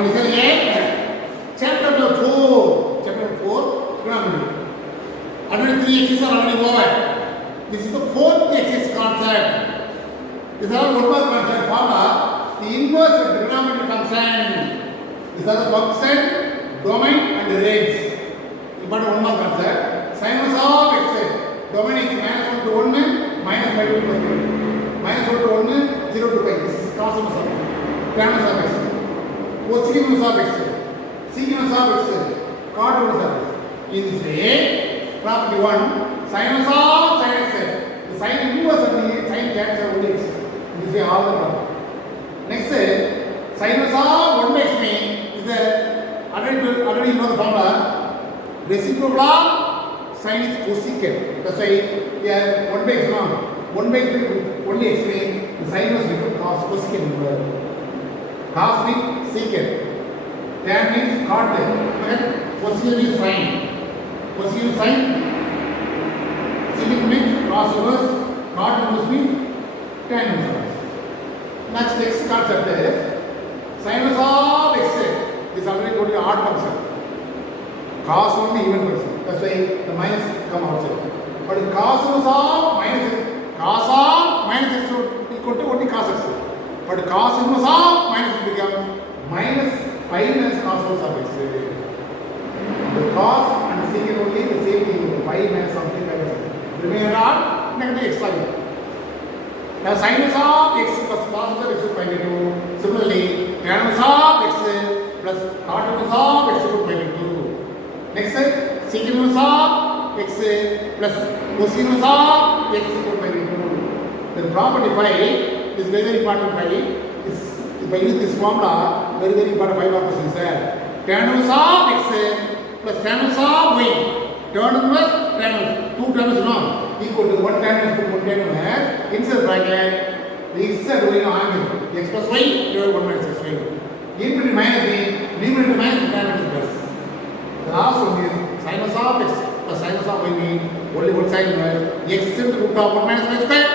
Now listen again. Chapter number 4. Chapter number 4. Trigonometry. Already 3 exercises are already over. This is the 4th exercise concept. This is all one more concept formula. The inverse of trigonometry constant. These are the function, domain and range. Important one more concept. Sinus of x. Domain is -1 to 1, -5 to 1. -1 to 1, 0 to 5. This is cosinus of x. Tanus of x. Cosecant of x. Secant of x. Cotanus of x. In this way, property 1, sinus of sin x. The sin inverse of the sin tan is only x. In this way, all the problem. Next, sinus of 1 by x is the already you know the formula. Reciprocal of sin is cosecant. That's why here 1 by x now. 1 by x only x means the sin was become cos cosecant. Cos means secant. Tan means cot. Cosecant means sin. Cosecant sin. Secant means cos inverse. Cot inverse means tan inverse. Next concept is sinus of x is already going to be odd function. Cos only even function. That's why the minus come outside. But cosinus of minus x equal to only cos x. But cos inverse of minus x becomes minus pi minus cosinus of x. The cos and the secant only the same thing. Pi minus something like that. Remain odd, negative x value. Now sinus of x plus cos of x by 2. Similarly, tanus of x plus cotanus of x by 2. Next, secant of x plus cosinus of x by 2. The property 5 is very important 5. By using this formula, very important 5 operations there. Tanus of x plus tanus of y. Tan inverse tanus. 2 tanus no. Equal to 1 tan is to 1 tan has inside bracket the x is going on angle x plus y divided by 1 minus x y infinity minus b numerator minus tan is plus the last one is sinus of x plus sinus of y mean only one side x into root of 1 minus y square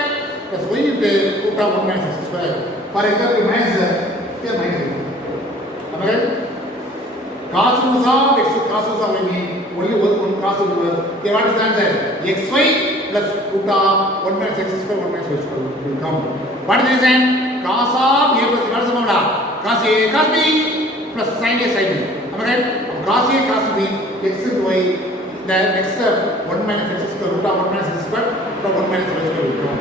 plus y into root of 1 minus x square. For example minus here minus am I right? Cosinus of x cosinus of y mean only one cos inverse. Okay, what is the answer? xy plus root of 1 minus x square 1 minus y square will come. What is the reason? Cos of a plus what is the formula? Cos a cos b plus sin a sin b. Am I right? Cos a cos b x into y the x 1 minus x square root of 1 minus x square root of 1 minus y square will come.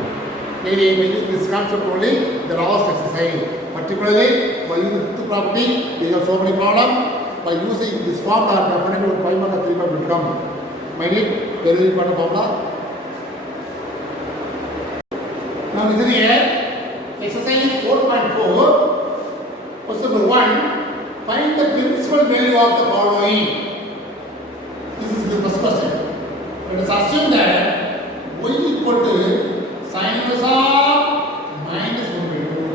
Maybe we use this concept only the last exercise. Particularly by using the fifth property, we have so many problems. By using this formula, definitely 5 mark or 3 mark will come. My need very important formula. Now listen here. Exercise 4.4. Question number 1. Find the principal value of the following. This is the first question. Let us assume that y equal to sinus of minus 1 by 2.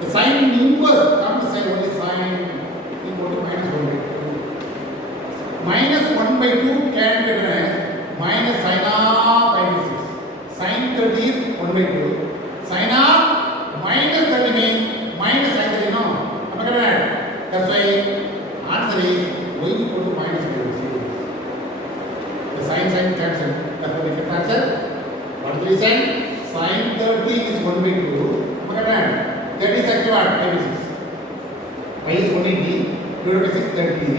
The sin inverse, not the sin only sin equal to minus 1 by 2. Minus 1 by 2 can be written as minus sin of 5 by 6. Sin 30 is 1 by 2. Sin of minus 30 means minus sin 30 no. Am I correct? That's why answer is y equal to minus 5 by 6. The sin cancel. Therefore we can answer. What is the reason? Sin 30 is 1 by 2. Am I correct? That is actually what? 5 by 6. Pi is 180. Divided by 6 30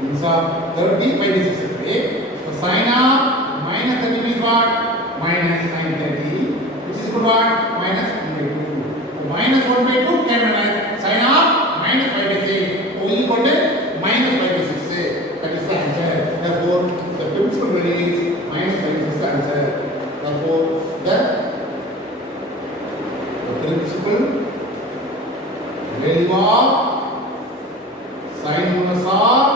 means of 30 by 6 so sin of minus 30 means what? Minus sin 30 which is equal to what? Minus 1 by 2. So minus 1 by 2 can be written sin of minus 5 by 6 so equal to minus 5 by 6. That is the answer. Therefore the principal value is minus 5 by 6 the answer. Therefore the principal value of sin inverse of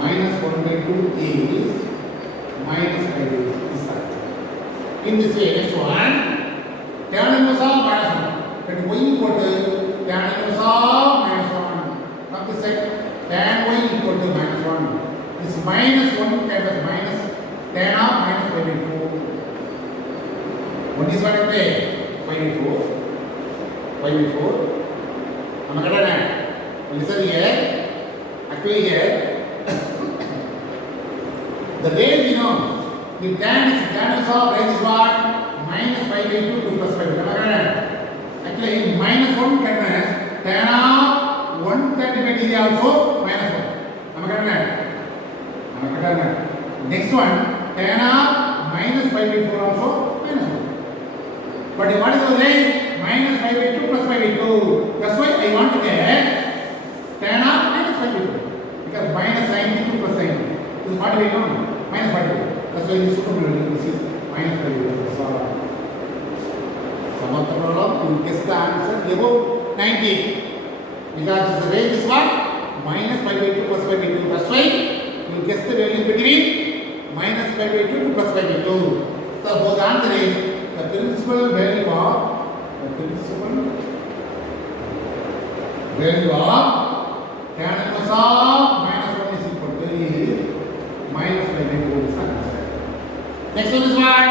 minus 1 by 2 is minus 5 by 6. In this way, next one, tan inverse of minus 1. That y equal to tan inverse of minus 1. Now this side, tan y equal to minus 1. This minus 1 can be minus tan of minus 5 by 2. What is what I play? 5 by 4. 5 by 4. Am I correct? Listen here. Actually here, the range, you know, the tan is of range is what? Minus 5 by 2 to plus 5. Am I correct? Actually, minus 1 can mean tan of 135 degree also minus 1. Am I correct? Am I correct? Next one, tan of minus 5 by 4 also minus 1. But what is the range? Minus 5 by 2 plus 5 by 2. That's why I want to get tan of minus 5 by 2. Because minus 92 plus 90. This is what we know. Minus 5 by 2. That's why this is minus 5 by 2. That's all. Some of the problem, you guess the answer above 90. Because the range is what? Minus 5 by 2 plus 5 by 2. That's why you guess the value between minus 5 by 2 to plus 5 by 2. So both the answer is the principal value of tan inverse of minus 1 is equal to minus 5 by 4 is the answer. Next one is what?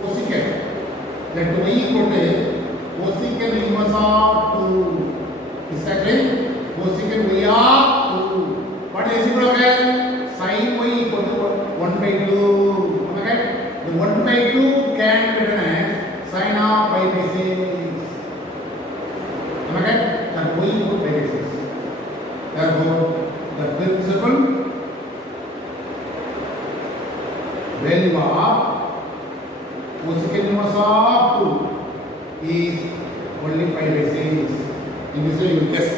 Cosecant. Let y equal to cosecant inverse of 2. Is that right? Cosecant y of 2. What is equal to sin y equal to 1 by 2. Okay? The 1 by 2 can be written as sin of pi by 6. Okay? And y equal to pi by 6. Therefore, the principal value of cosecant inverse of 2 is only pi by 6. In this way, you guess.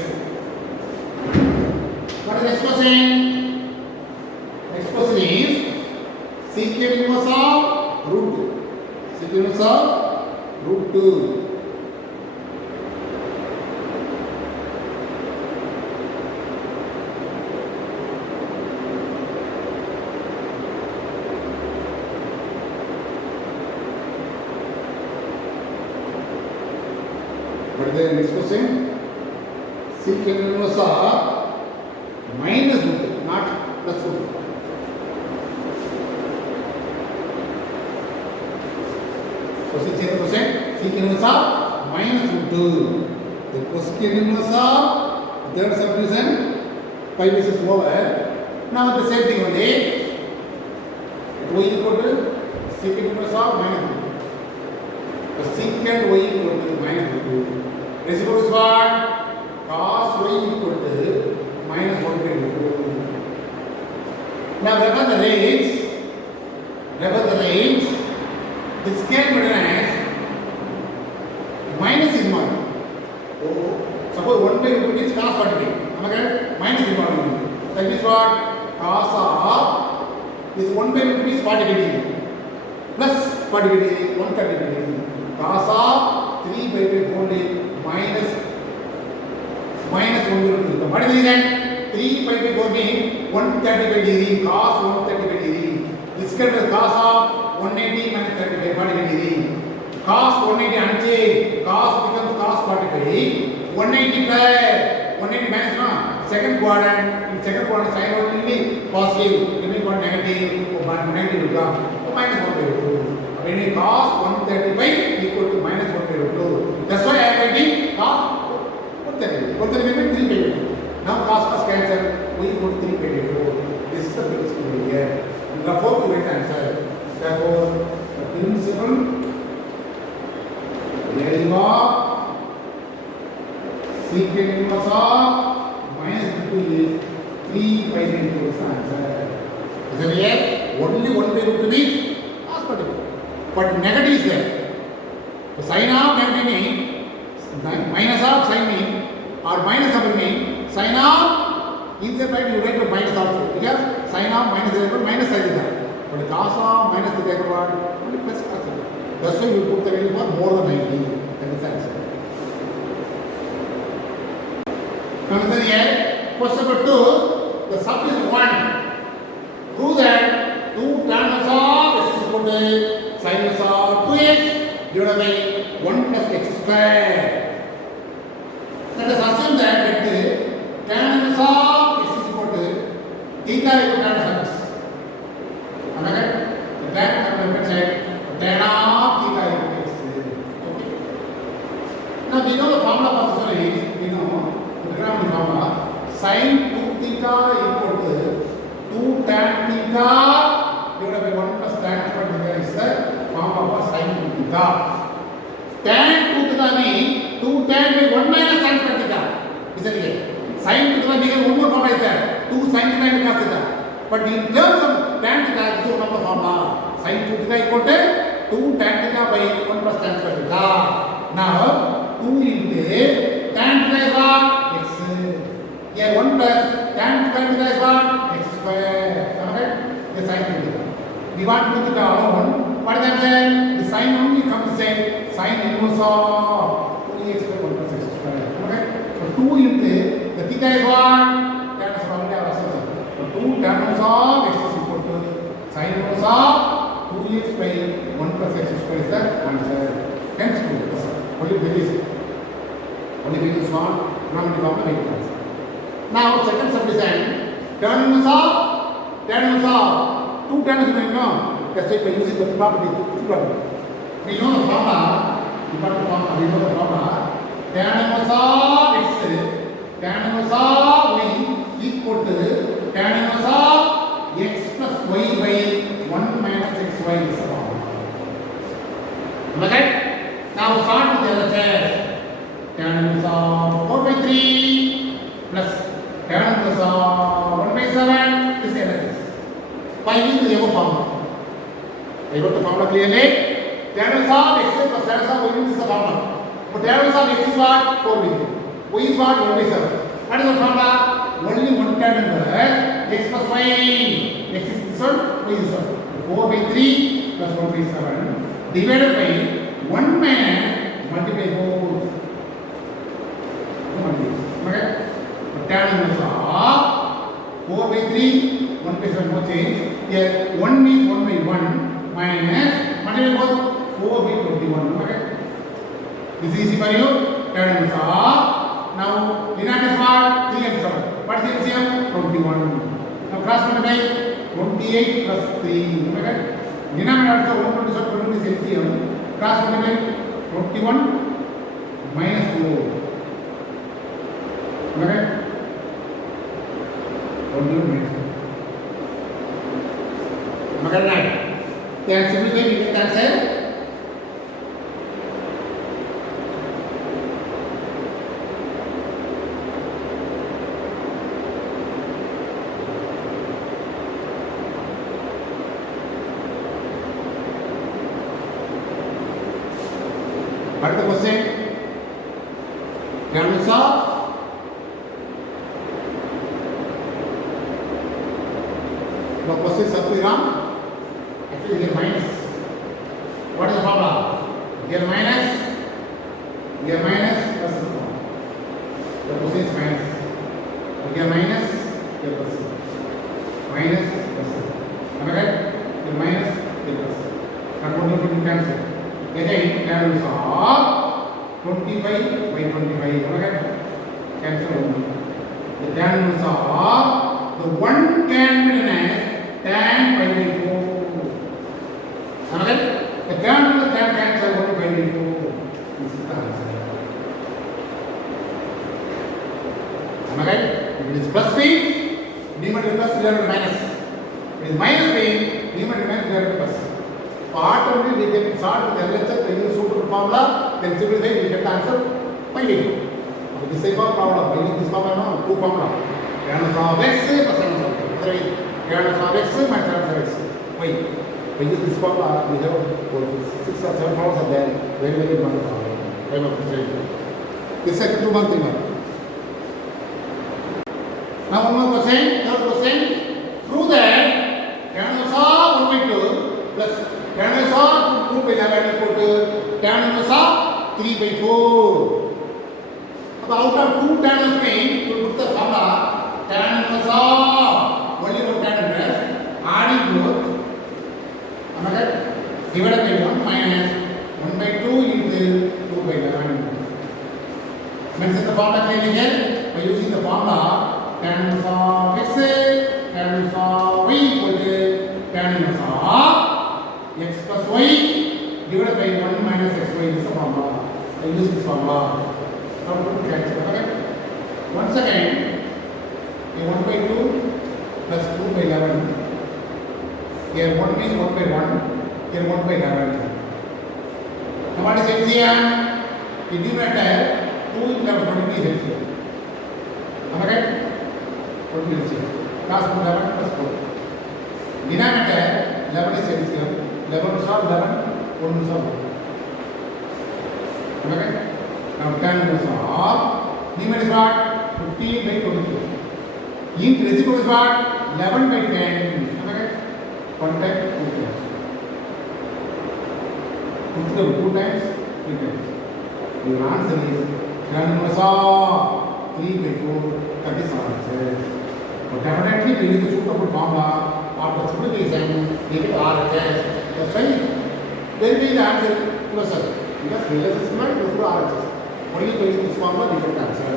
What is the next question? Next question is secant inverse of root 2. Secant inverse of root 2. What is the next question? Secant inverse of minus root 2, not plus root 2. Secant inverse of minus root 2. The cosecant inverse of third subdivision pi by 6 over. Now the same thing only. Y equal to secant inverse of minus root 2. The secant y equal to minus root 2. Reciprocal is what? Cos y equal to minus 1 by root 2. Now remember the range. This can be written as minus sigma. Oh, suppose 1 by root 2 is cos 40. Okay? Minus sigma. That means what? Cos of this 1 by root 2 is 40 degree. Plus 40 degree, 130 degree. Cos of 3 by 40 minus 1 by root 2. What is the reason? 3 by 4 means 135 degree. Cos 135 degree. This can be cos of 180 minus 35, 45 degree. Cos 180 unchanged. Cos becomes cos 45. 180 plus 180 minus no. Second quadrant. In second quadrant, sin only positive. Second quadrant negative. Negative will come. Minus 1 by root 2. When cos 135 equal to minus 1 by root 2. That's why I am writing cos 135. 135 means 3 by 4. Now cos cancel. We equal to 3 by 4. This is the principle here. Therefore, the right answer. Therefore, the principal value of secant inverse of minus root 2 is 3 by 4 is the answer. Is it here? Only 1 by root 2 is cos 45. But negative is there. The sign of negative means minus of sign mean or minus of mean sign of inside right you write the minus also because sign of minus is equal minus sign is there. But cos of minus is equal only plus cos. That's why you put the value for more than 90. That is the answer. Answer here. Question number 2. The sum is 1. Prove that 2 tan of x is equal to sin of 2x divided by 1 plus x square. Let us assume that tan of x is equal to theta equal to tan of x. Am I right? The tan of left side, tan of theta equal to x. Okay. Now we know the formula for this one is, you know, the trigonometry formula, sin 2 theta equal to 2 tan theta divided by 1 plus tan square theta is the formula for sin 2 theta. Tan 2 theta means 2 tan by 1 minus tan square theta. Is that clear? Sin 2 theta because one more formula is there. 2 sin theta and cos theta. But in terms of tan theta, this is one of the formula. Sin 2 theta equal to 2 tan theta by 1 plus tan square theta. Now 2 into tan theta is what? X. Here 1 plus tan square theta is what? X square. Alright? The sin 2 theta. We want 2 theta alone. What is that say? The sin only comes to say sin inverse of 2x by 1 plus x square. Okay? So 2 into the theta is what? Tan is already our answer. So 2 tan inverse of x is equal to sin inverse of 2x by 1 plus x square is the answer. Hence 2. Only there is one trigonometry formula make it answer. Now second subdivision, tan inverse of 2 tan is known. That's why by using the property. We know the formula. We know the formula. Tan inverse of x, tan inverse of y equal to tan inverse of x plus y by 1 minus xy is the formula. Okay? Now start with the other test. Tan inverse of 4 by 3 plus tan inverse of 1 by 7 is the other test. By using the above formula. I got the formula clearly. Tan inverse of x plus tan inverse of y is the formula. But tan inverse of x is what? 4 by 3. Y is what? 1 by 7. What is the formula? Only one tan inverse x plus y. X is this one, y is this one. 4 by 3 plus 1 by 7 divided by 1 minus multiply both. Okay? Tan inverse of 4 by 3, 1 by 7 no change. Here 1 means 1 by 1 minus multiply both 4 by 21. Okay? This is easy for you. Tan inverse of now denominator is what? 3 and 7. What is the LCM? 21. Now cross multiply 28 plus 3. Okay? Denominator also 127 is LCM. Cross multiply 21 minus 4. Okay? 21 minus 4. Okay, right? Then simplify, we get the answer. What is the question? Tan inverse of the question is up to wrong. Actually, here minus. What is the formula? Here minus plus the formula. The question is minus. Here minus, here plus. Minus plus. Am I right? Here minus, here plus. Now, what do you cancel? Again, tan inverse of 25 by 25. Okay? Cancel 1. The tan inverse of the 1 can be written as tan pi by 4. Okay? The tan inverse tan cancel 1 pi by 4. This is the answer. Am I right? If it is plus p, numerator plus, denominator minus. If it is minus p, numerator minus, denominator plus. Part only we can start with LHS, we use suitable formula, then simplify, we get the answer by default. This type of problem, we use this formula, no, two formula. Tan inverse of x plus tan inverse of y. Otherwise, tan inverse of x minus tan inverse of x. Why? We use this formula, we have 6 or 7 formulas are there, very important formula. This second 2 months, 3 months. Now one more question, third question. Prove that tan inverse of 1 by 2 plus tan inverse of 2 by 11 equal to tan inverse of 3 by 4. Now out of 2 tan inverse means, you put the formula tan inverse of only one tan inverse, adding both, am I right? Divided by 1 minus 1 by 2 into 2 by 11. Mention the formula clearly here by using the formula tan inverse of x, tan inverse of y equal to tan inverse of x plus y divided by 1 minus xy is the formula. I use this formula. From 2 to cancel. Okay? Once again, a 1 by 2 plus 2 by 11. Here 1 means 1 by 1. Here 1 by 11. Now what is LCM? In numerator, 2 into 11, 20 is LCM. Am I right? 20 is LCM. Cos 11 plus 4. Denominator, 11 is LCM. 11 is 11, 1 is 1. Am I right? Now 10 is off. Numerator is what? 15 by 22. Int reciprocal is what? 11 by 10. Am I right? 1 time, 2 times. 2 times, 3 times. Your answer is 10 plus 3 by 4, that is our answer. But definitely we need to suitable formula after simplification, we get RHS. That's why verify the answer yourself. Because LHS is not go through RHS. Only by this formula we get the answer.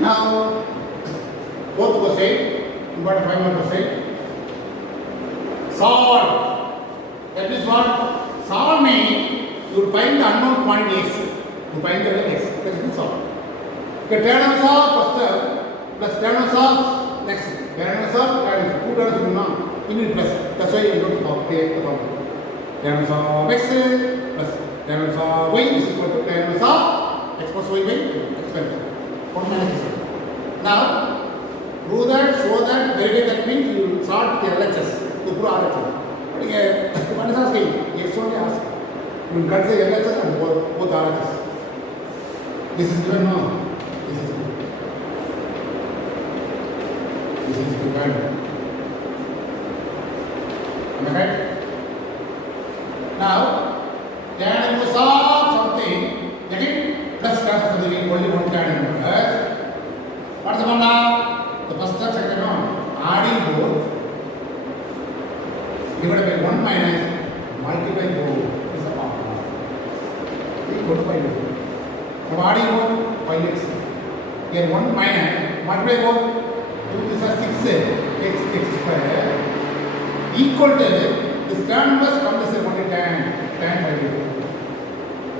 Now, fourth question, you got a 5 mark question. Solve. That is what? Solve means you find the unknown quantity x. You find the value x. That is solve. Okay, tan of first term plus tan of next. Tan of 2 terms you know. You need plus. That's why you go to take the formula. Tan of x plus tan of y is equal to tan of x plus y by x minus 1 minus x. Now, prove that, show that, verify that means you will solve the LHS to prove RHS. But again, what is asking? X only asking. You will cut the LHS and both RHS. This is given now. This is good. This is given. Am I right? Now, tan inverse of something, again, plus something, only one tan inverse. What is the formula? The first step, second one. Adding both divided by 1 minus multiply both is the formula. Equal to 5x. Now adding both 5x. Here 1 minus multiply both 2 this is 6 x square equal to this tan inverse come this is only tan 5 by 4.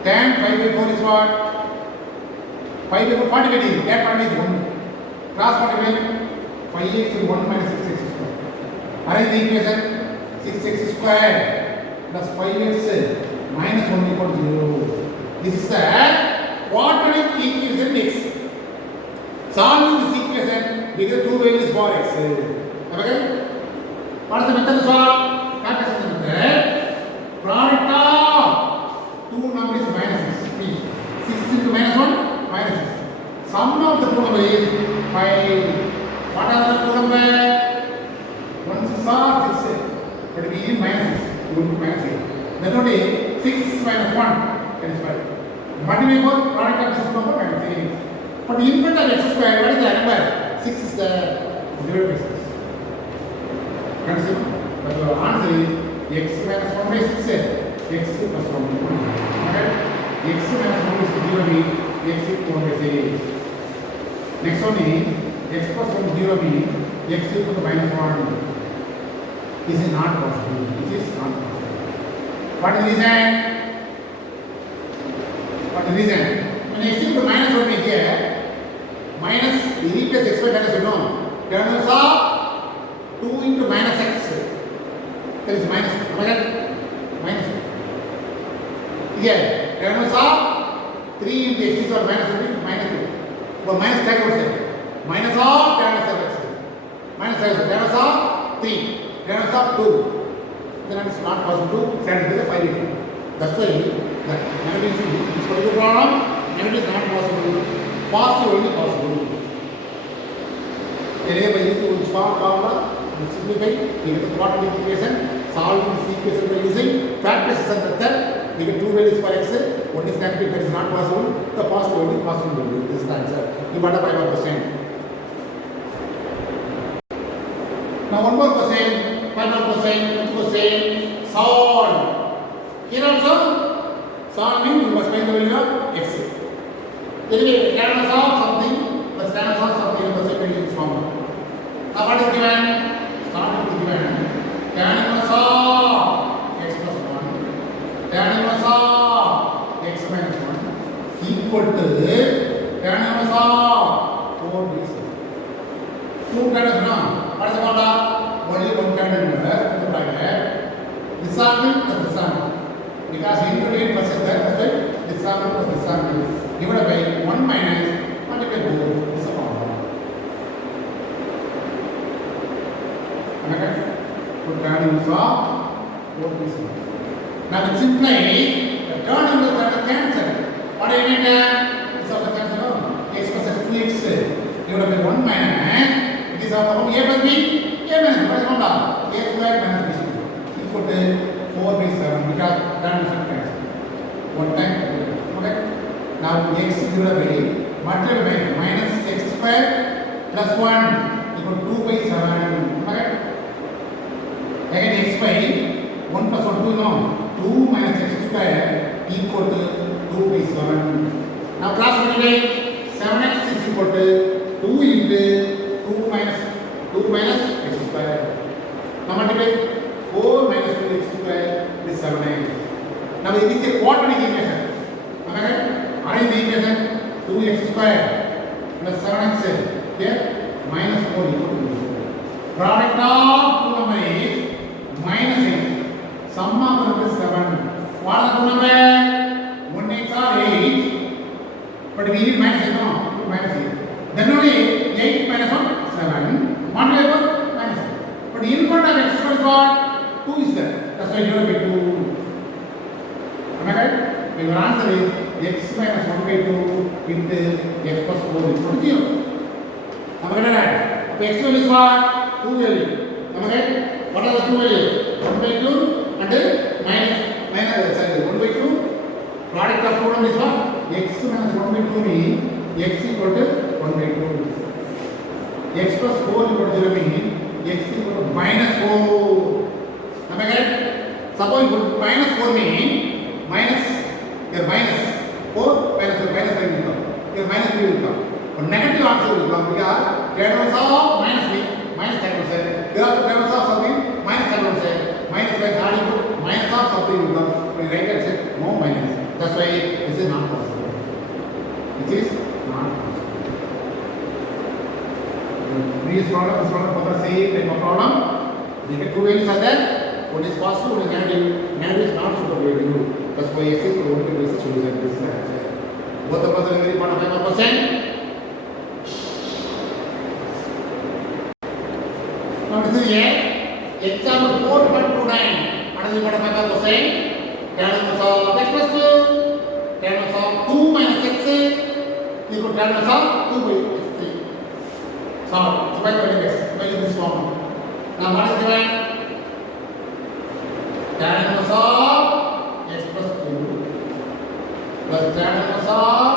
Tan 5 by 4 is what? 5 by 4 40 by that part is 1. Cross multiply 5x is 1 minus 6x square. Arrange the equation 6x square plus 5x minus 1 equal to 0. This is the quadratic equation x. Solving this equation, we get two values for x. Okay? What is the method to solve? Calculation method. Product of two numbers minus 6. 6 into minus 1 minus 6. Sum of the two numbers is 5. What are the two numbers? 1 6 are 6. But we use minus 6. We will put minus 8. Then only 6 minus 1 that is 5. Multiply both product of this number minus 8. But in front of x square, what is the number? 6 is the divided by 6. Understand? But the answer is x minus 1 by 6 x plus 1 by 1. Okay? X minus 1 is 0 means x is 1 by 6. Next one is x plus 1 0 means x is equal to minus 1. This is not possible. This is not possible. What is the reason? What is the reason? When x is equal to minus 1 is here, minus is replace x by minus 1. Terms of 2 into minus x. There is minus. Minus. Here, terms of 3 into x is or minus 1 is minus 2. But minus tag would say. Minus of terms of x. Minus terms of 3. Terms of 2. Then it is not possible to satisfy the 5 equation. That's why the negative is this particular problem. Negative is not possible. Positive only possible. Anyway, by using this formula, we simplify, we get the quadratic equation, solve this equation by using factors and method. We get two values for x. One is negative, that is not possible. The positive only possible value. This is the answer. You got a 5%. Now one more question. 5% solve. Here also, solve means you must find the value of x. Anyway, tan of something plus tan of something in the same value is formula. Now what is given? Start with the given. Tan inverse of x plus 1 tan inverse of x minus 1 equal to tan inverse of 4b7. 2 tan is now. What is the matter? Only 1 tan inverse. This angle plus this angle. Because in between plus is there, that's why this angle plus this angle divided by 1 minus multiplied by 2. This is a formula. Okay? So tan inverse of 4b7. Now it implies the tan inverse that is cancelled. What do you need? This is also cancelled. X plus 2x divided by 1 minus. This is also a plus b. A minus. What is the formula? A square minus b square. Equal to 4b7 because tan inverse cancelled. One time. Okay. Now x divided by multiplied by minus x square plus 1 equal to 2 by 7. Okay. Again x by 1 plus 1 2 no. 2 minus x square equal to 2 by 7. Now cross multiply 7x is equal to 2 into 2 minus x square. Now multiply 4 minus 2x square is 7x. Now it is a quadratic equation. Okay? Arrange the equation 2x square plus 7x here minus 4 equal to 0. Product of two numbers is minus 8. Sum of them is 7. What are the two numbers? 1 8 are 8. But we need minus 8. No, minus 8. Then only 8 minus 1 7. 1 by 1 minus 8. But in front of x square is what? 2 is there. That's why you have to be 2. Am I right? Your answer is x minus 1 by 2 into x plus 4 is equal to 0. Am I right? So x value is what? 2 value. Am I right? What are the two values? 1 by 2 and minus 1 by 2. Product of 2 is what? X minus 1 by 2 means x equal to 1 by 2. X plus 4 equal to 0 means x equal to minus 4. Am I right? Suppose minus 4 means minus 4 minus 5 will come. Your minus 3 will come. But negative answer will come because tan inverse of minus b minus tan inverse. There are tan inverse of something minus tan inverse. Minus by hard input minus of something will come. But right hand side no minus. That's why this is not possible. It is not possible. Previous problem, this problem, both are same type of problem. We get two values are there. One is positive, one is negative. Negative is not supervaluable. That's why x is equal to this solution. This is the answer. Both of us are very part of 5%. Now this is a example 4.29. What is the part of 5%? Tan inverse of x plus 2. Tan inverse of 2 minus x equal to tan inverse of 2 by x3. So divide by x by this form. Now what is given? Tan inverse of x plus 2 plus tan inverse of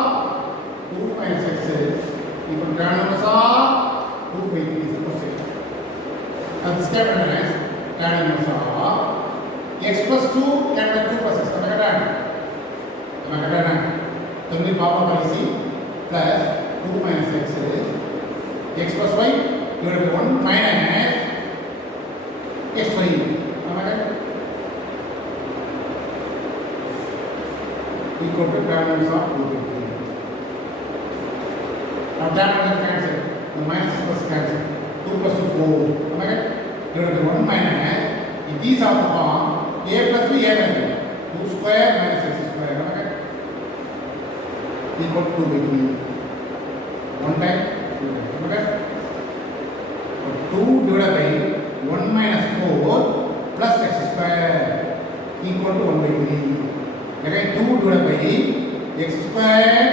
2 minus x equal to tan inverse of 2 by 3 is equal to 6. Now this can be as tan inverse of x plus 2 can be 2 plus x. Am I correct? Only power by c plus 2 minus x x plus y divided by 1 minus x3. Am I correct? Equal to tan inverse of 2 by 3. Now tan inverse cancel. The minus plus cancel. 2 plus 2 4. Am I correct? Divided by 1 minus. If these are the form a plus b a minus b. 2 square minus x square. Am I correct? Equal to 2 by 3. One time. Am I correct? 2 divided by 1 minus 4 plus x square equal to 1 by 3. Again 2 divided by x square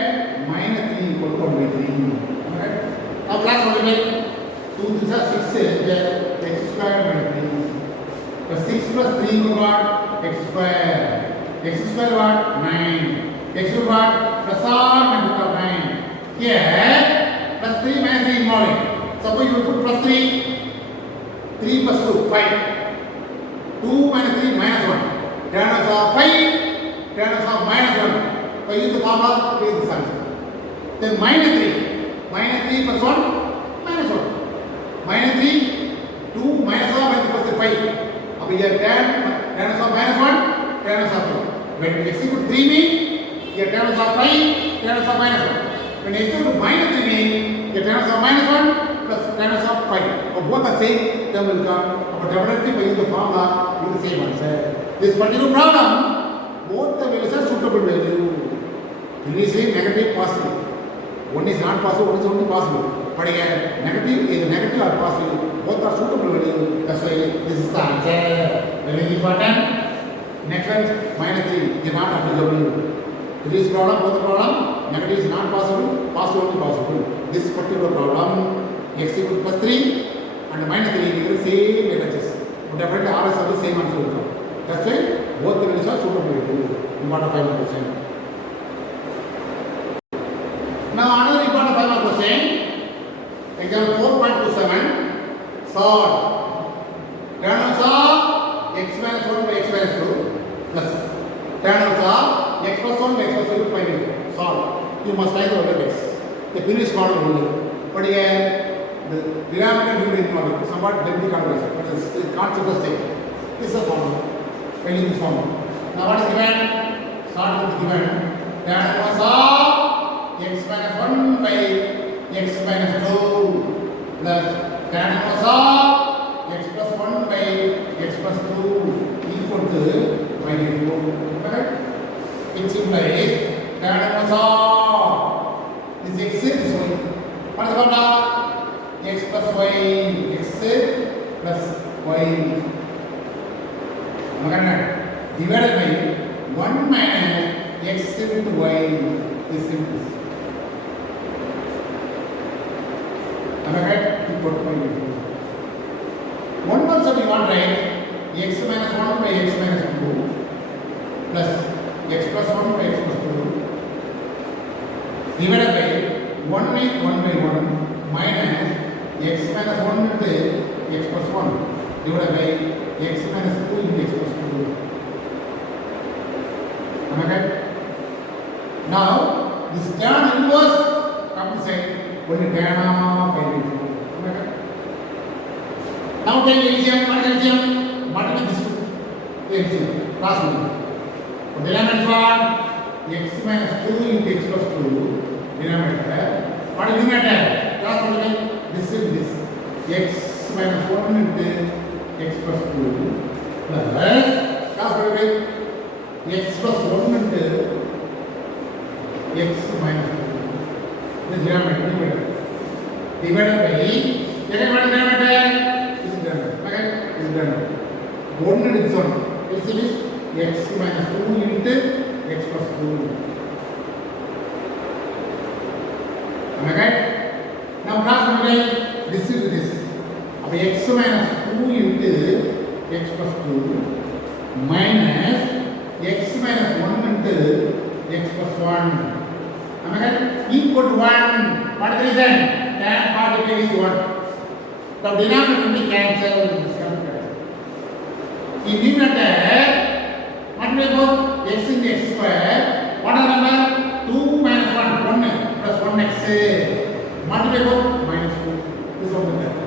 minus 3 equal to 1 by 3. Okay? Now class multiply. 2 this is 6 x square minus 3. So 6 plus 3 equal to what? X square. X square what? 9. X square what? Plus or minus 9. Here plus 3 minus 3 involving. Suppose you put plus 3. 3 plus 2 5. 2 minus 3 minus 1. Tan inverse of 5. Tan inverse of minus 1. So use the formula to get this answer. Then minus 3. Minus 3 plus 1. Minus 1. Minus 3. 2 minus 1 minus plus 5. Now here tan inverse of minus 1. Tan inverse of 2. When x equal to 3 mean, here terms of 5, terms of minus 1. When x equal to minus 3 mean, here terms of minus 1 plus terms of 5. But both are same, term will come. But definitely by using the formula, you will the same answer. This particular problem, both the values are suitable value. Initially negative, positive. One is not possible, one is only possible. But again, negative, either negative or positive, both are suitable value. That's why this is the answer. Very important. Next one, minus 3 is not applicable. This problem, both the problem, negative is not possible, positive only possible. This particular problem, x equal to plus 3 and minus 3 will be the same LHS. Definitely RS are the same answer will come. That's why both the values are suitable value. Important final question. Now another important final question. Example 4.27. Solve. Tan of x minus 1 by x minus 2 plus tan of x plus 1 by x plus 2 by 5. Solve. You must find the values. The previous model only. But here the denominator will be involved. Somewhat lengthy calculation. But the concept is same. This is the formula. Failing this formula. Now what is given? Start with the given. Tan of x minus 1 by x minus 2 plus tan of x plus 1 by x plus 2 equal to minus 4. Correct? It implies tan of this x is this y. What is the formula? X plus y. X plus y. Divided by 1 minus x into y. This is one more sum you want write x minus 1 by x minus 2 plus x plus 1 by x plus 2 divided by 1 is 1 by 1 minus x minus 1 into x plus 1 divided by x minus 2 into x plus 2. Am I right? Now this tan inverse comes inside only tan of by 4. Now take LCM, multiply this two. LCM, last one. The denominator for x minus 2 into x plus 2. Denominator. What is numerator? Last one. This is this. X minus 1 into x plus 2 plus last one. X plus 1 into x minus 2. The denominator. Divided by denominator. One and this one. This is x minus 2 into x plus 2. Am I right? Now cross multiply this is this. Now x minus 2 into x plus 2 minus x minus 1 into x plus 1. Am I right? Equal to 1. What is the reason? Tan particle is 1. Now denominator will be cancelled. In numerator, multiply both x into x square. What is the number? 2 minus 1 plus 1x. Multiply both minus 2. This is the method.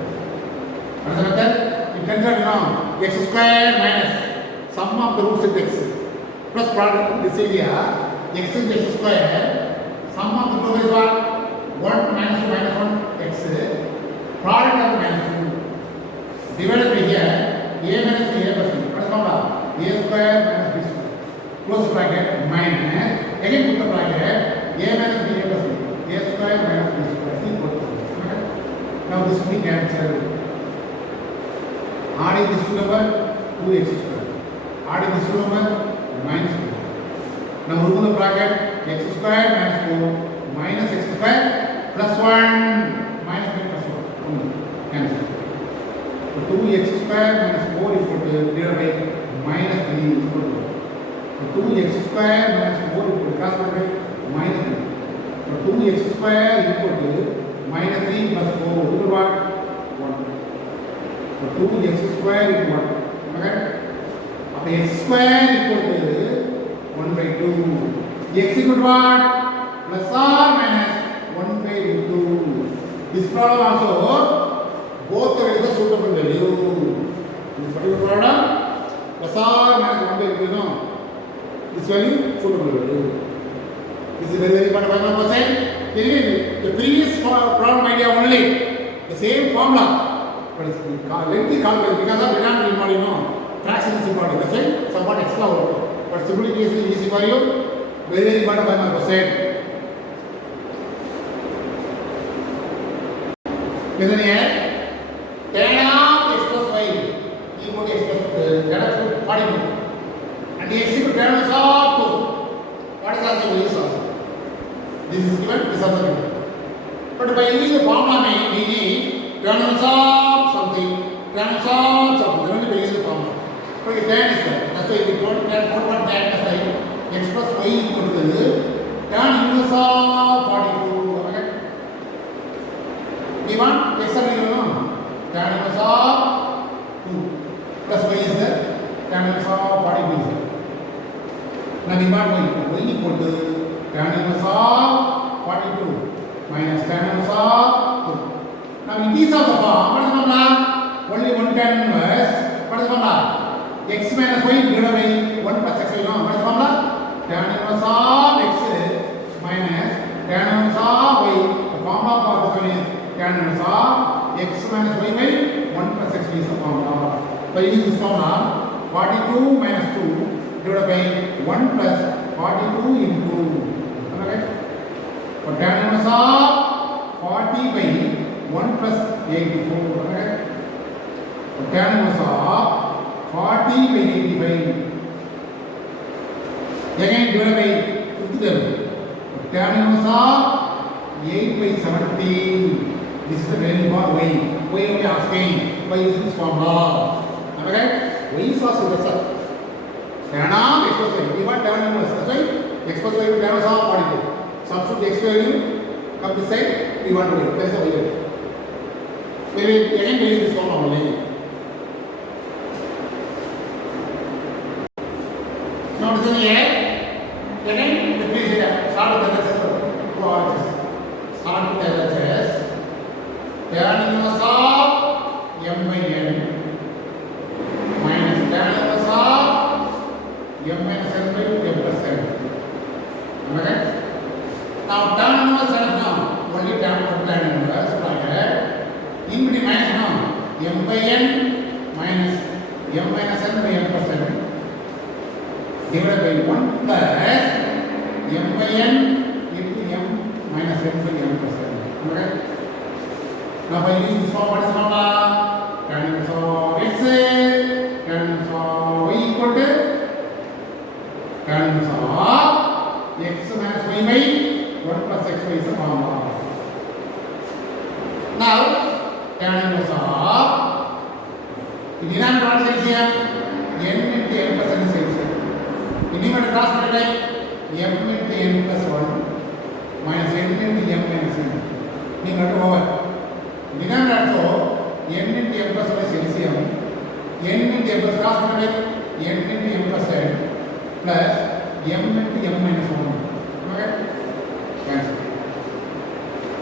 What is the method? You consider now x square minus sum of the roots of x plus product of this area x into x square. Sum of the total is what? 1 minus 2 minus 1 x. Product of minus 2 divided by here a minus b a plus b. What is the formula? A square minus b square. Close bracket minus again put the bracket a minus b a plus b. A square minus b square equal to. Now this will be cancelled. Adding this number 2x square. Adding this number minus 4. Now remove the bracket x square minus 4 minus x square plus 1 minus b plus 1. Cancel. 2x square minus 4 equal to divided by minus 3 equal to 2x square minus 4 equal to cross by minus 3. So 2x square equal to minus 3 plus 4 equal to what? 1. So 2x square equal to 1. Okay? Now x square equal to 1 by 2. X equal to what? Plus or minus 1 by 2. This problem also both the values are suitable value. This particular problem plus or minus 1 by 2, no? This this value suitable value. This is very important by 1%. The previous problem idea only, the same formula, but it's lengthy calculation because of denominator, you know, fraction is important. That's why somewhat extra work. But simplification is easy for you. Very important by 1%. Listen here. Tan of x plus y equal to x plus tan of 42. And the x equal to tan of 2. What is also y is also. This is given, this is also given. But by using the formula, we need tan of something, tan of something. Then only by using the formula. But the tan is there. That's why we got tan what tan is like x plus y equal to tan inverse of 42. Okay? We want x of tan inverse of 2 plus y is there. Tan inverse of 42 is there. Now we want y equal to tan inverse of 42 minus tan inverse of 2. Now in these of the form, what is the formula? Only one tan inverse. What is the formula? X minus y divided by 1 plus x. You know what is the formula? Tan inverse of x minus tan inverse of y. The formula for this one is tan inverse of x minus y by 1 plus x is the formula. By using this formula, 42 minus 2 divided by 1 plus 42 into. Okay? For tan inverse of 40 by 1 plus 84. Okay? For tan inverse of 40 by 85. Again divided by 50 term. Tan inverse of 8 by 17. This is the value for y. Y only asking by using this formula. Am I right? Y is also the same. Tan of x plus y. We want tan inverse. That's why x plus y will tan inverse of 42. Substitute x value. Come this side. We want y. That is the y value. We will again use this formula only. Now listen here. Again, the previous here. Start with the LHS. Start with the LHS. Tan inverse of m by n minus tan inverse of m minus n by m plus n. Am I right? Now tan inverse is now only tan inverse bracket. In between minus now m by n minus m minus n by m plus n divided by 1 plus m by n into m minus n by m plus n. Am I right? Now by using this form, what is the formula? Tan inverse of x, tan inverse of y equal to tan inverse of x minus y by 1 plus x y is the formula. Now tan inverse of the denominator what is here? N into n plus n is here. The numerator cross multiply m into n plus 1 minus n into m minus n. Numerator over. Denominator also n into m plus 1 is LCM. N into m plus cross multiply n into m plus n plus m into m minus 1. Okay? Cancel.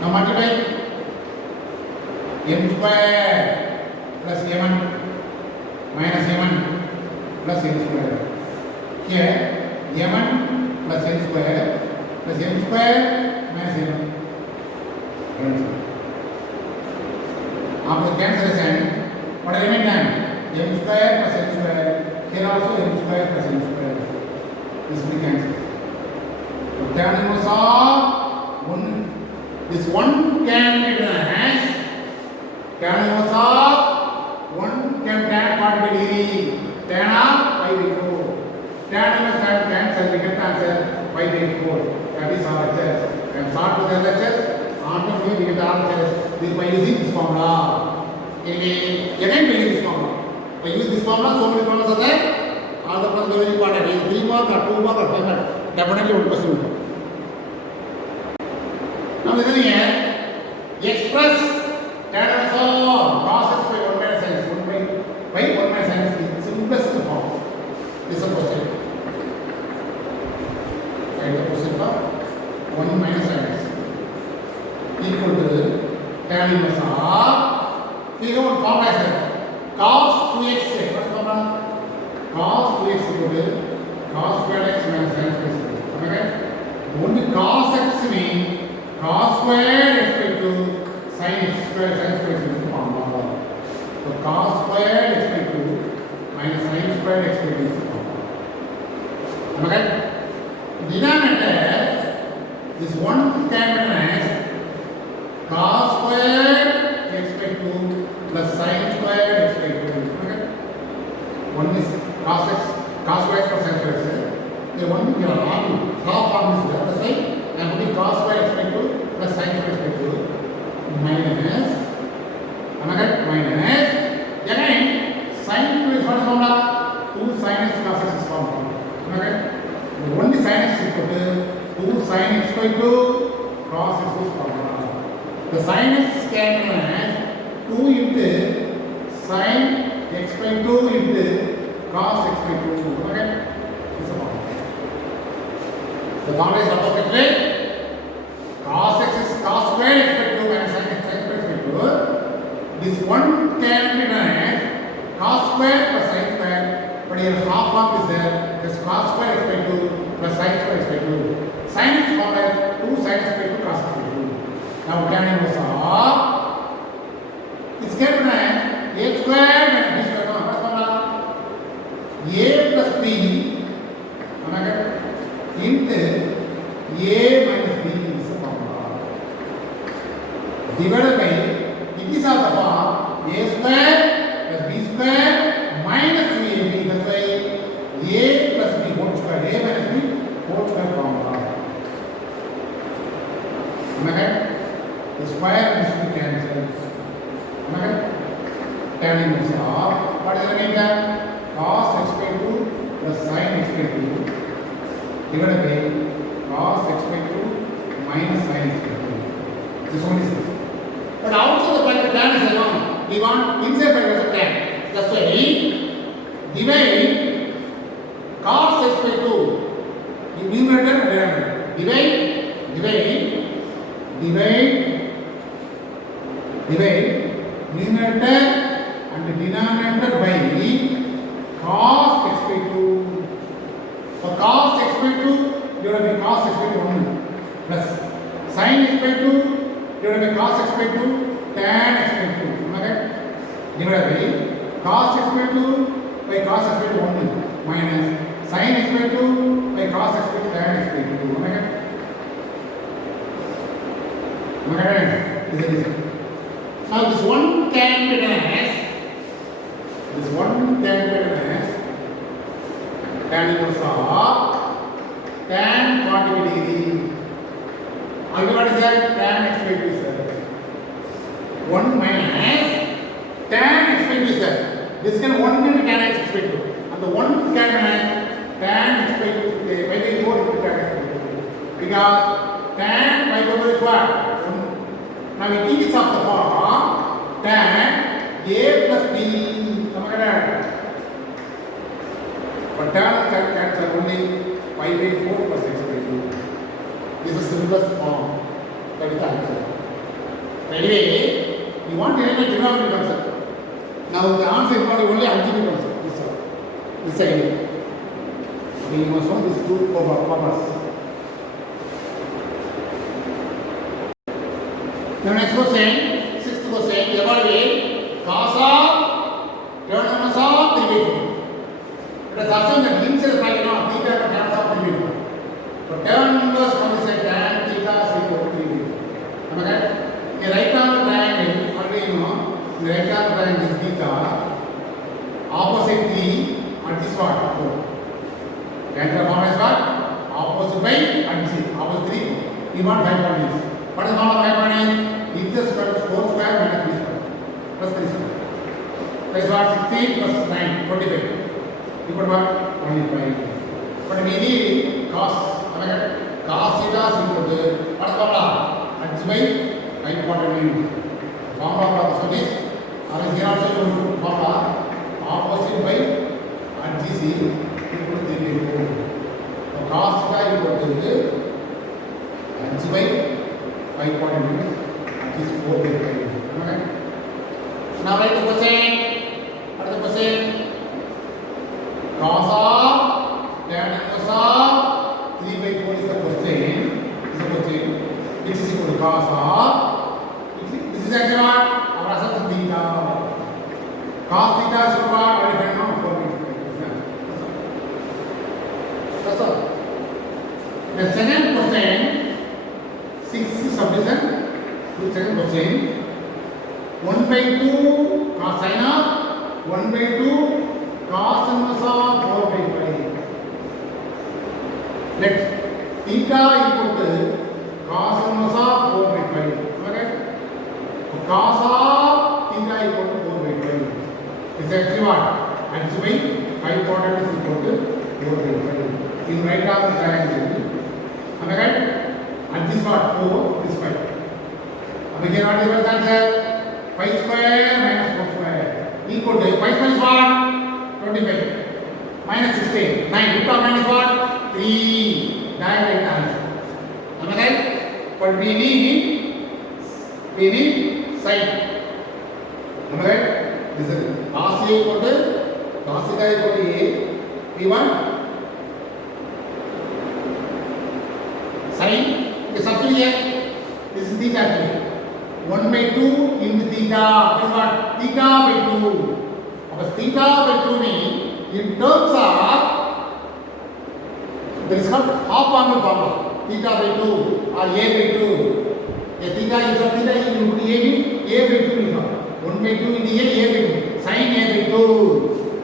Now multiply m square plus m1 minus m1 plus n square. Here m1 plus n square plus m square minus m1. Cancel. After cancellation, what remain time? M square plus n square. Here also m square plus n square. This will be cancelled. So tan inverse of 1. This 1 can be written as tan inverse of 1 can tan 45 degree. Tan of 5 by 4. Tan inverse tan cancel. We get answer 5 by 4. That is our LHS. And start with LHS. After we get RHS. This by using this formula. Again by using this formula. By using this formula, so many formulas are there. All the problems are very important. Either 3 mark or 2 mark or 5 mark. Definitely one question will come. Now listen here. Express tan inverse of cos x by 1 minus sin x. 1 by 1 minus sin x is simplest form. This is a question. Write the question for 1 minus sin x equal to tan inverse of. Here one formula is there. Cos 2x. What is the formula? Cos 2x equal to cos squared x minus only cos x means cos squared x by 2 sin x squared is formula. So cos squared x by 2 minus sin squared x by 2 is the formula. Am I right? Denominator, this one can be written as cos squared x by 2 plus sin squared x by 2. Okay? One is cos x, cos squared plus sin squared. The one we are half form is there. The same. I am putting cos squared x by 2 plus sin squared x by 2 minus. Am I correct? Minus. Again, sin 2 is what is formula? 2 sin x cos x is formula. Am I correct? Only sin x is equal to 2 sin x by 2 cos x is formula. The sin x can be as 2 into sin x by 2 into cos x by 2. Okay? This is a formula. The formula is approximately cos x is cos squared x by 2 minus sin x by 2. This one can be written as cos squared plus sin squared, but here half form is there. This cos squared x by 2 plus sin squared x by 2. Sin x formula is 2 sin x by 2 cos x by 2. Now tan inverse of this can be written as a squared minus b squared. What is formula? A plus b into a minus b is the formula. Divided by, it is of the form a square plus b square minus 2ab. That's why a plus b whole square, a minus b whole square formula. Am I right? The square and this will cancel. Am I right? Tan inverse of, what is the mean that? Cos x by 2 plus sin x by 2 divided by cos x by 2 minus sin x by 2. This one is it. But outside the bracket tan is alone. We want inside bracket as a tan. That's why divide cos x by 2 in numerator and denominator. Divide numerator and denominator by cos x by 2. For cos x by 2 divided by cos x by 2 plus sin x by 2 divided by cos x by 2 tan x by 2. Okay? Divided by cos x by 2 by cos x by 2 only minus sin x by 2 by cos x by 2 tan x by 2. Okay? Okay? This is it. Now this one can be written as tan inverse of tan 45 degree. Again, what is that? Tan x by 2 sir. 1 minus tan x by 2 sir. This can 1 into tan x by 2. And the 1 can minus tan x by 2 by 4 into tan x by 2. Because tan by 4 is what? Now it is of the form tan a plus b. Am I correct? But tan cancel only 5 by 4 plus x by 2. This is the simplest form. That is the answer. Anyway, you want to eliminate trigonometry concept. Now the answer is not only algebraic concept. This idea. Okay, you must know these two formulas. Now next question, sixth question, evaluate cos of tan inverse of 3 by 4. Let us assume that inside the bracket now theta and tan of 3 by 4. So tan inverse comes as tan theta is equal to 3 by 4. Am I right? A right angle triangle, already you know, the right angle triangle is theta, opposite 3 and this what? 4. The entire formula is what? Opposite by and 3. Opposite 3, 4. We want 5 points. What is the formula of 5 points? It's the square 4 square minus 3 square plus 3 square. That is what? 16 plus 9, 25. You put what? 25. But we need cos. Cos theta is equal to what is the formula? H by 5.9. Formula of this one is, or is here also you put formula opposite by and GC equal to 3 by 4. So cos theta equal to H by 5.9 which is 4 by 5. Okay? So now write the question. What is the question? Cos of tan inverse of 3 by 4 is the question. The second question, sixth subdivision, to second question, 1 by 2 cos sin of 1 by 2 cos inverse of 4 by 5. Let theta equal to cos inverse of 4 by 5. Okay? Cos of theta equal to 4 by 5. This is actually what? X by hypotenuse is equal to 4 by 5. In right half the triangle. Am I right? And this what? 4, this 5. Now here what is the answer? 5 square minus 4 square equal to 5 minus what? 25. Minus 16. 9. Root of minus what? 3. Direct answer. Am I right? But we need sine. Am I right? This is cos A equal to cos theta equal to A. We want sine. Okay, substitute here. This is theta actually. 1 by 2 into theta. This is what? Theta by 2. Because theta by 2 means in terms of there is called half angle formula. Theta by 2 or A by 2. A theta is of theta you put A by 2 is not. 1 by 2 into A by 2. Sin A by 2.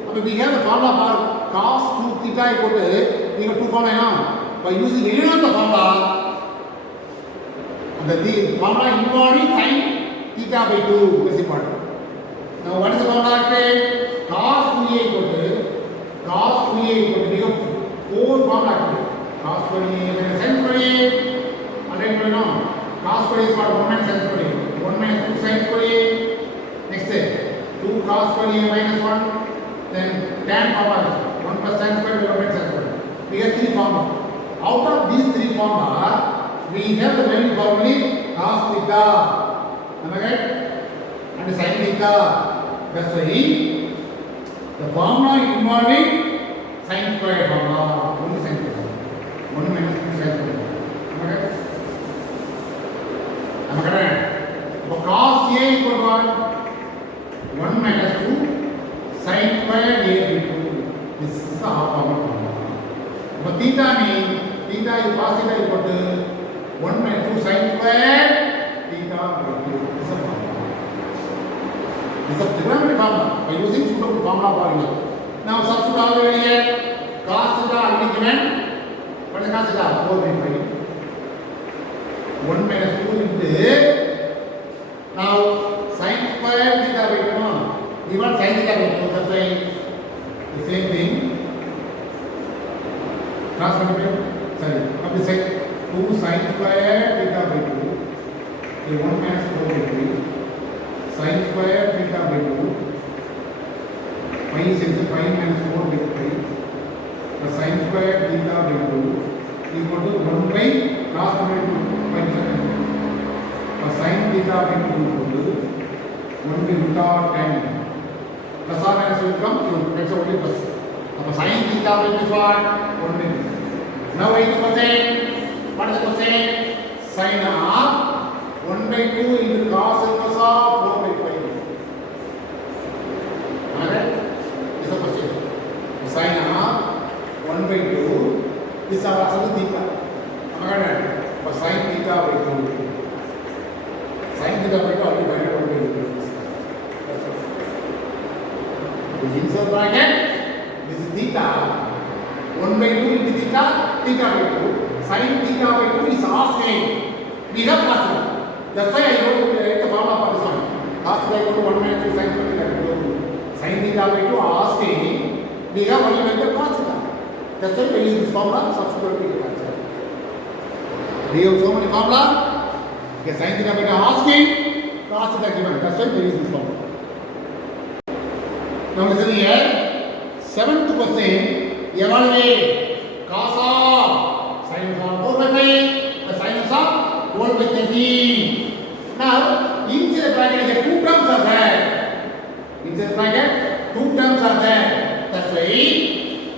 Okay, we have the formula for cos 2 theta equal to we have two formula now. By using any of the formula, the formula involving sin theta by 2 is important. Now what is the formula? Cos 2A equal to we have 4 formula. Cos 2A minus sin 2A. And then you know cos 2A is what? 1 minus sin 2A. 1 minus 2 sin 2A. Next 2 cos 2A minus 1. Then tan formula 1 plus sin 2A 1 minus sin 2A. We have 3 formula. Out of these 3 formula, we have the value formula cos theta. Am I right? And sin theta. That's why the formula involving sin square formula. Only sin square. 1 minus 2 sin square. Am I right? Am I correct? So cos A equal to 1 minus 2 sin square A by 2. This is the half formula. But theta means theta is cos theta equal to 1 minus 2 sin square theta by 2. This is a formula. This is a trigonometric formula. By using suitable formula formula. Now substitute already here. Cos theta already given. What is cos theta? 4 by 5. 1 minus 2 into now sin square theta by 2. We want sin theta by 2. That's why the same thing. Cross multiply. Sorry. Of the side 2 sin square theta by 2. So 1 minus 4 by 3. Sin square theta by 2. 5 is 5 minus 4 by 3. The sin square theta by 2 equal to 1 by cos by 2. 5 seconds. The sin theta by 2 equal to 1 by root of 10. Plus or minus will come. That's only plus. So sin theta by 2 is what? 1 by 2. Now write the question. What is the question? Sin of 1 by 2 into cos inverse of 4 by 5. Am I right? This is the question. Sin of 1 by 2. This is also theta. Am I right? For sin theta by 2. Sin theta by 2 already divided 1 by 2. That's all. The insert bracket. This is theta. 1 by 2 into theta by 2. Sin theta by 2 is asking. We have cos theta. That's why I wrote the formula for this one. Cos theta equal to 1 minus 2 sin theta by 2. Sin theta by 2 asking. We have only value cos theta. That's why we use this formula. Substitute the answer. We have so many formula. Okay, sin theta by 2 asking. Cos theta given. That's why we use this formula. Now listen here. 7th question. Evaluate cos of sin of 4 by 5, the sin of 1 by 13. Now, inside the bracket, the 2 terms are there. Inside the bracket, 2 terms are there. That's why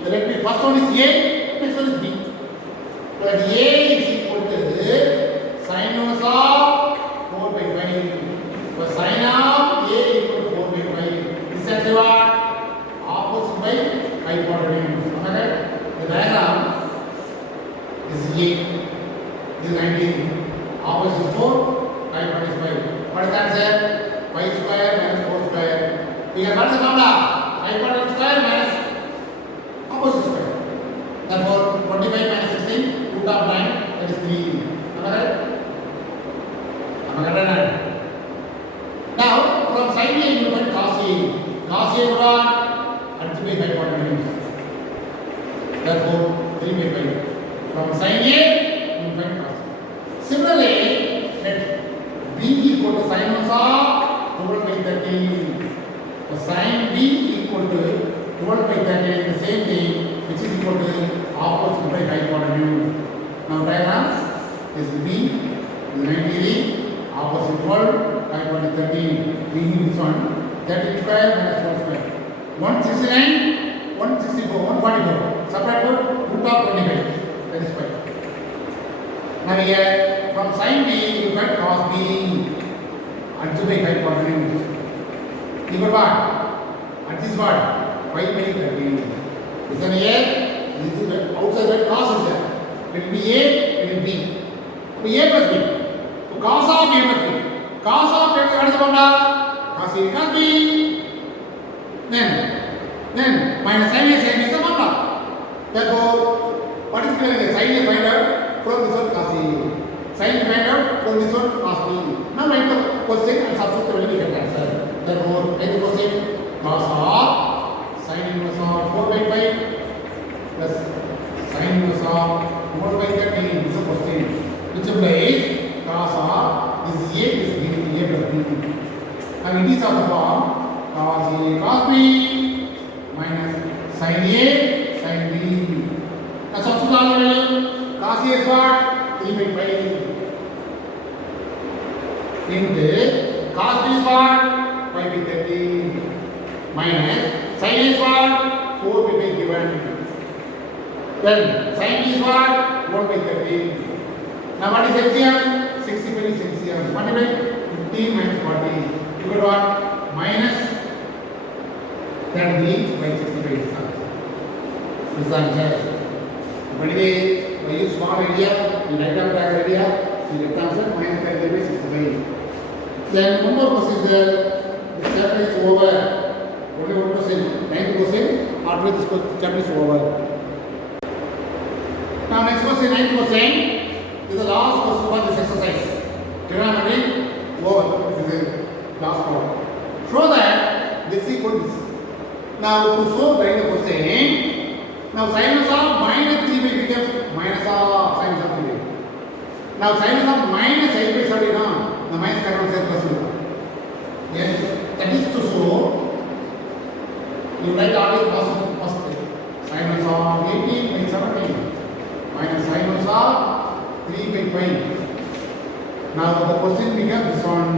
the first one is A, next one is B. So, A is equal to sin of 4 by 5. So, sin of A equal to 4 by 5. This is what? Opposite by hypotenuse. The diagram is A. is 90. Opposite is 4, hypotenuse is 5. What is the answer? 5 square minus 4 square. We have got the formula. Hypotenuse square minus opposite square. Therefore, 25 minus 16, root of 9, that is 3. Am I right? Am I right? Now, from sine A, you will find cos A. Cos A what? And 3 by 5 hypotenuse. Therefore, 3 by 5. From sine A, you will find cos A. Similarly, let B equal to sine of 12 by 13. So sine B equal to 12 by 13, the same thing, which is equal to opposite by hypotenuse. Now diagram is B is 90 degree, opposite 12, hypotenuse 13. We need this one. 13 square minus 1 square. 169, 164, 144. Separate root of 25. That is 5. Now here, from sine B, you find cos B. Algebraic hypotenuse. Equal what? At this what? 5 by 13. This one here, this is the outside where cos is there. Let it be A, let it be. So A plus B. So cos of A plus B. Cos of A, what is the formula? Cos A plus B. Then minus sin A sin B is the formula. Therefore, what is given here? Sin A find out from this one cos A. Sin A find out from this one cos B. Now write the question and substitute the value answer. Therefore, write the question cos of sin inverse of 4 by 5 plus sin inverse of 4 by 13. This is the question. Which implies cos of this is A, this is B, A plus B. And it is of the form cos A cos B minus sin A sin B. Now substitute all the value. Cos A is what? 3 by 5. Into cos B is what? 5 by 13 minus sin A is what? 4 by 5 given. Then sin B is what? 1 by 13. Now what is LCM? 65 is LCM. Multiply 15 minus 40. You got what? Minus 30 by 65 is answer. This is answer. But anyway, by use small area, you write down that area, you get the answer minus 30 by 65. Then one more question is there. This chapter is over. Only one question. 9th question. After this chapter is over. Now next question, 9th question. This is the last question for this exercise. Trigonometry over. This is the last part. Show that this equal to this. Now to show write the question. Now sinus of minus 3 by becomes minus of sinus of 3. Now sinus of minus 8 by 30 now. The minus cannot say plus 2. Yes, that is to show. You write always positive first. Sinus of 18 by 17 minus sinus of 3 by 5. Now the question becomes this one.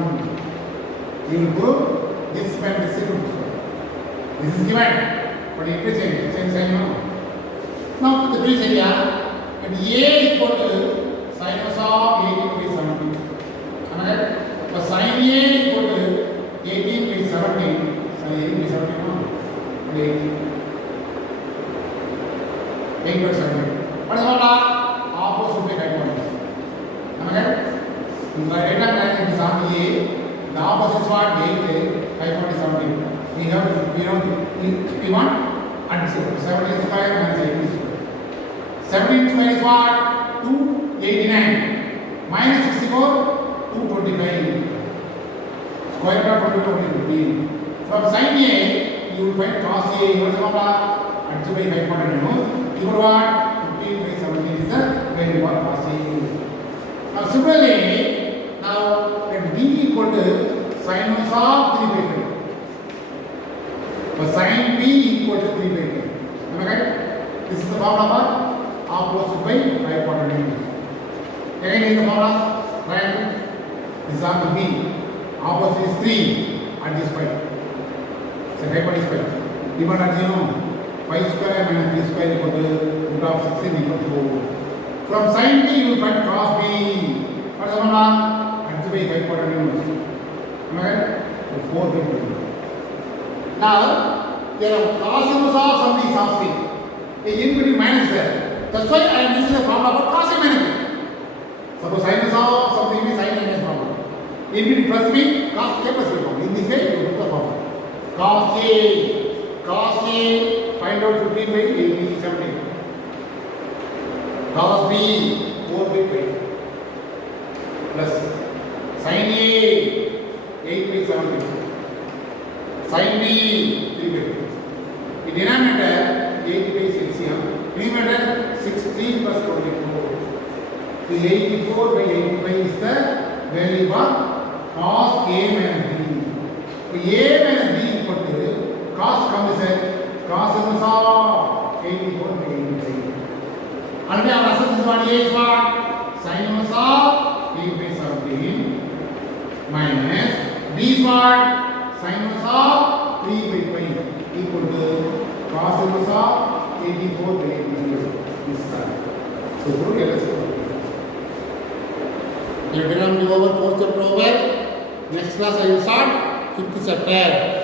You will prove this when this is given. This is given, but it is change sign now. Now the previous area, and A equal to sinus of 18 by 17. Alright? But sin A equal to 18 by 17. Sin 18 by 17 no? 18. 8 by 17. What is the formula? Opposite by hypotenuse. Alright? If I write down that it is on A, the opposite is what? 8, hypotenuse 17. We want and 17 square minus 18 square. 17 square is what? 289 minus 64, 225. Square root of 15. From sin A, you will find cos A. What is the formula? And 2 by 5 you will what? 15 by 17 is the value for cos A. Now similarly, now let B equal to sinus of 3 by 5. But sin B equal to 3 by 5. Am I right? This is the formula for opposite by hypotenuse. Again in the formula, triangle. This is on the B. Opposite is 3 and this 5. So hypotenuse 5. Demand at 0. 5 square minus 3 square equal to root of 16 equal to 4. From sin B you will find cos B. What is the formula? And by hypotenuse. Am I right? 4 by 5. Now, there are cos inverse of something is something. A in between minus there. That's why I am using the formula for cos A minus B. Suppose sinus of something is sin minus formula. Infinity plus b cos a plus b formula. In this way, you put the formula. Cos a, find out 15 by 80, 17. Cos b, 4 by 5. Plus sin a, 8 by 17. Sin b, 3 by 2. In denominator, 80 by LCM. Numerator, 16 plus 24. So 84 by 85 is the value of cos a minus b. So a minus b equal to cos comes as cos inverse of 84 by 85. And our answer is what? A is what? Sin inverse of 8 by 17 minus b is what? Sin inverse of 3 by 5 equal to cos inverse of 84 by 85. This is that. So go to trigonometry over, fourth chapter over. Next class I will start fifth chapter.